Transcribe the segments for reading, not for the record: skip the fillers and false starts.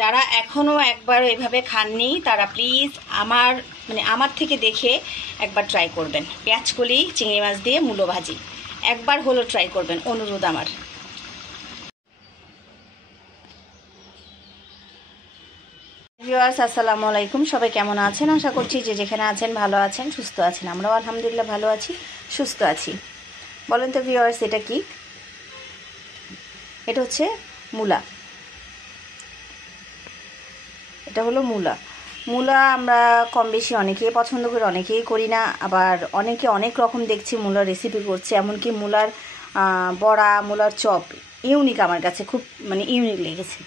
যারা এখনও একবার এভাবে খাননি তারা প্লিজ আমার থেকে দেখে একবার ট্রাই করবেন। পেঁয়াজকলি চিংড়ি মাছ দিয়ে মূলো ভাজি একবার হলো ট্রাই করবেন, অনুরোধ আমার। ভিউয়ার্স আসসালামু আলাইকুম, সবাই কেমন আছেন? আশা করছি যে যেখানে আছেন ভালো আছেন, সুস্থ আছেন। আমরাও আলহামদুলিল্লাহ ভালো আছি, সুস্থ আছি। বলেন তো ভিউয়ার্স, এটা কি? এটা হচ্ছে মূলা। এটা হলো মূলা। মূলা আমরা কম বেশি অনেকেই পছন্দ করি, অনেকেই করি না। আবার অনেকে অনেক রকম দেখছি মূলার রেসিপি করছে, এমনকি মূলার বড়া, মূলার চপ। ইউনিক, আমার কাছে খুব ইউনিক লেগেছে।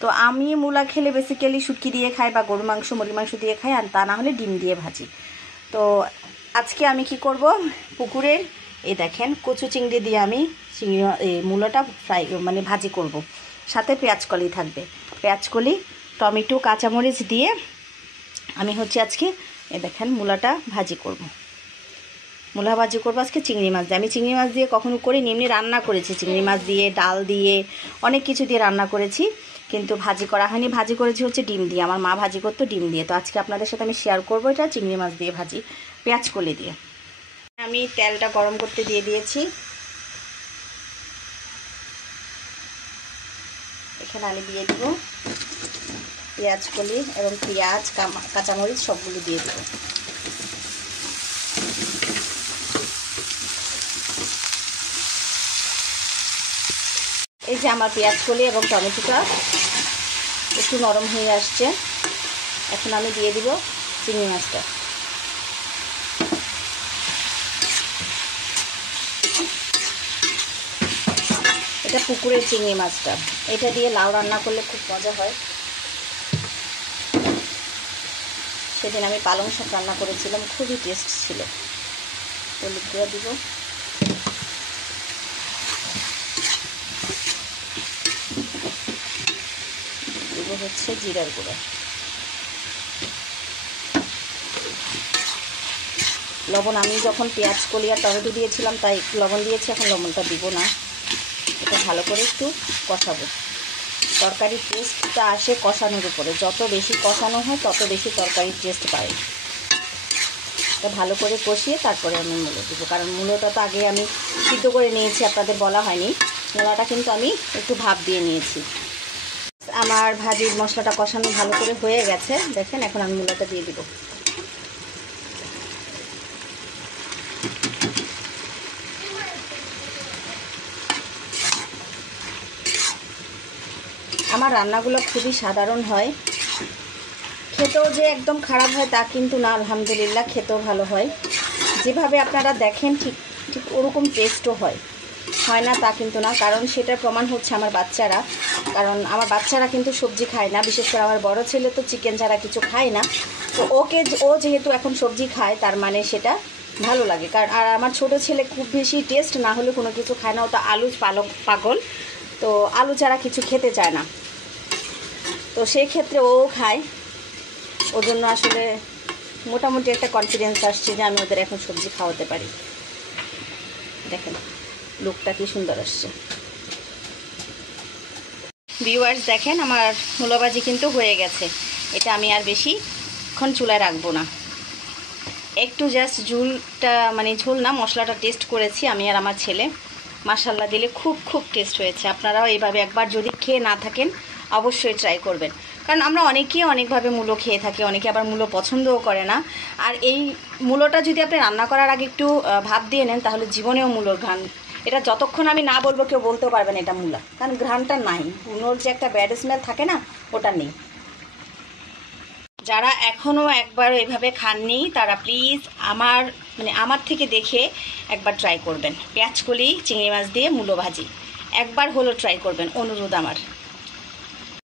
তো আমি মূলা খেলে বেসিক্যালি শুটকি দিয়ে খাই বা গরু মাংস, মুরগি মাংস দিয়ে খাই, আর তা না হলে ডিম দিয়ে ভাজি। তো আজকে আমি কি করব, পুকুরের এই দেখেন কচু চিংড়ি দিয়ে আমি মূলাটা ফ্রাই ভাজি করব। সাথে পেঁয়াজকলি থাকবে, পেঁয়াজকলি, টমেটো, কাঁচামরিচ দিয়ে আমি আজকে এই দেখেন মূলাটা ভাজি করব। মূলা ভাজি করবো আজকে চিংড়ি মাছ দিয়ে। আমি চিংড়ি মাছ দিয়ে কখনো করিনি, এমনি রান্না করেছি চিংড়ি মাছ দিয়ে, ডাল দিয়ে, অনেক কিছু দিয়ে রান্না করেছি, কিন্তু ভাজি করা হয়নি। ভাজি করেছি ডিম দিয়ে, আমার মা ভাজি করতো ডিম দিয়ে। তো আজকে আপনাদের সাথে আমি শেয়ার করবো এটা চিংড়ি মাছ দিয়ে ভাজি পেঁয়াজকলি দিয়ে। আমি তেলটা গরম করতে দিয়ে দিয়েছি। এখানে আমি দিয়ে দিব পেঁয়াজকলি এবং পেঁয়াজ, কাঁচামরিচ সবগুলো দিয়ে দেব। এই যে আমার পেঁয়াজকলি এবং টমেটোটা একটু নরম হয়ে আসছে, এখন আমি দিয়ে দিব চিংড়ি মাছটা। এটা পুকুরের চিংড়ি মাছটা, এটা দিয়ে লাউ রান্না করলে খুব মজা হয়। সেদিন আমি পালং শাক রান্না করেছিলাম, খুবই টেস্ট ছিল। হলুদ গুঁড়া দিব, জিরার গুঁড়া, লবণ আমি যখন পেঁয়াজকলি আর টমেটো দিয়েছিলাম তাই লবণ দিয়েছি, এখন লবণটা দিব না। এটা ভালো করে একটু কষাবো। তরকারির টেস্টটা আসে কষানোর উপরে, যত বেশি কষানো হয় তত বেশি তরকারির টেস্ট পায়। এটা ভালো করে কষিয়ে তারপরে আমি মূলো দেবো, কারণ মূলোটা তো আগে আমি সিদ্ধ করে নিয়েছি, আপনাদের বলা হয়নি। মূলাটা কিন্তু আমি একটু ভাপ দিয়ে নিয়েছি। আমার ভাজির মশলাটা কষানো ভালো করে হয়ে গেছে, দেখেন। এখন আমি মূলাটা দিয়ে দিব। আমার রান্নাগুলো খুবই সাধারণ হয়, খেতেও যে একদম খারাপ হয় তা কিন্তু না, আলহামদুলিল্লাহ খেতেও ভালো হয়। যেভাবে আপনারা দেখেন ঠিক ওরকম টেস্টও হয় না তা কিন্তু না, কারণ সেটার প্রমাণ হচ্ছে আমার বাচ্চারা। কারণ আমার বাচ্চারা কিন্তু সবজি খায় না, বিশেষ করে আমার বড় ছেলে তো চিকেন ছাড়া কিছু খায় না। তো ও যেহেতু এখন সবজি খায়, তার মানে সেটা ভালো লাগে। কারণ আর আমার ছোট ছেলে খুব বেশি টেস্ট না হলে কোনো কিছু খায় না, ও তো আলু পাগল, তো আলু ছাড়া কিছু খেতে চায় না। তো সেই ক্ষেত্রে ও খায়, ওর জন্য আসলে মোটামুটি একটা কনফিডেন্স আসছে যে আমি ওদের এখন সবজি খাওয়াতে পারি। দেখেন লুকটা কি সুন্দর আসছে। ভিউয়ার্স দেখেন, আমার মূলা ভাজি কিন্তু হয়ে গেছে। এটা আমি আর বেশিক্ষণ চুলায় রাখবো না, একটু জাস্ট ঝোলটা ঝোল না, মশলাটা টেস্ট করেছি আমি আর আমার ছেলে। মাশাআল্লাহ দিলে খুব টেস্ট হয়েছে। আপনারাও এইভাবে একবার যদি খেয়ে না থাকেন অবশ্যই ট্রাই করবেন, কারণ আমরা অনেকেই অনেকভাবে মূলো খেয়ে থাকি, অনেকে আবার মূলো পছন্দও করে না। আর এই মূলোটা যদি আপনি রান্না করার আগে একটু ভাপ দিয়ে নেন, তাহলে জীবনেও মূলোর ঘ্রাণ, এটা যতক্ষণ আমি না বলবো কেউ বলতেও পারবেন এটা মূলা, কারণ ঘ্রাণটা নাই, মূলোর যে একটা ব্যাড স্মেল থাকে না, ওটা নেই। যারা এখনও একবার এভাবে খাননি তারা প্লিজ আমার থেকে দেখে একবার ট্রাই করবেন। পেঁয়াজকলি চিংড়ি মাছ দিয়ে মূলো ভাজি একবার হলো ট্রাই করবেন, অনুরোধ আমার।